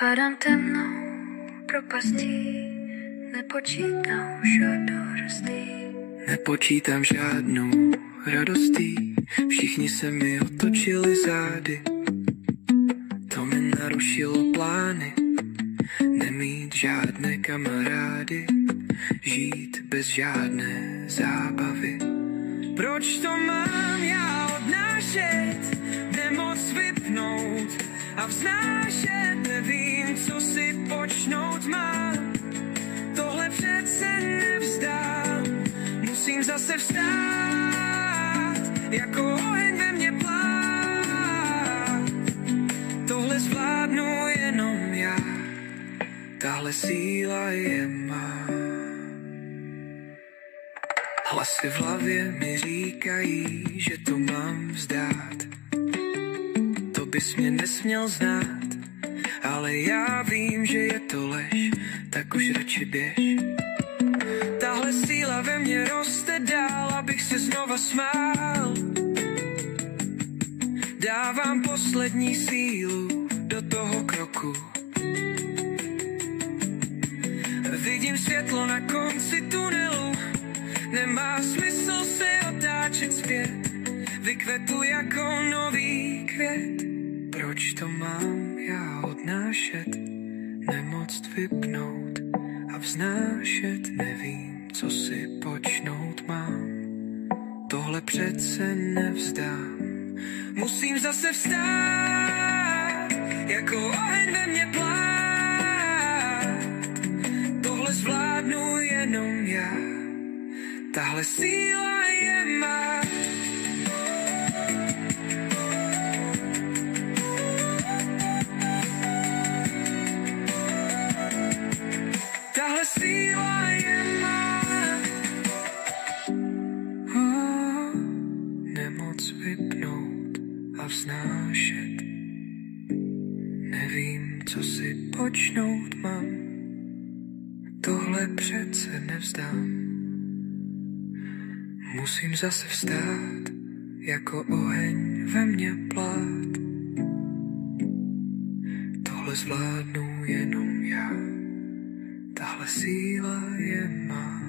Padám temnou propastí, nepočítám žádnou radostí. Nepočítám žádnou radostí, všichni se mi otočili zády. To mi narušilo plány, nemít žádné kamarády, žít bez žádné zábavy. Proč to mám já odnášet, nemoc vypnout a vznášet, nevím, co si počnout mám. Tohle přece nevzdám, musím zase vstát, jako oheň ve mně plát. Tohle zvládnu jenom já, tahle síla je má. Hlasy v hlavě mi říkají, že to mám vzdát. To bys mě nesměl znát, ale já vím, že je to lež, tak už radši běž. Tahle síla ve mně roste dál, abych se znova smál. Dávám poslední sílu do toho kroku. Vidím světlo na konci tunelu, nemá smysl se otáčet zpět. Vykvetu jako nový květ. Proč to mám já odnášet, nemoct vypnout a vznášet, nevím, co si počnout mám. Tohle přece nevzdám, musím zase vstát, jako oheň ve mně plát. Tohle zvládnu jenom já, tahle síla je má. Tahle síla je má. Nemoc vypnout a vznášet, nevím, co si počnout mám. Tohle přece nevzdám, musím zase vstát, jako oheň ve mně plát. Tohle zvládnu jenom já, tahle síla je má.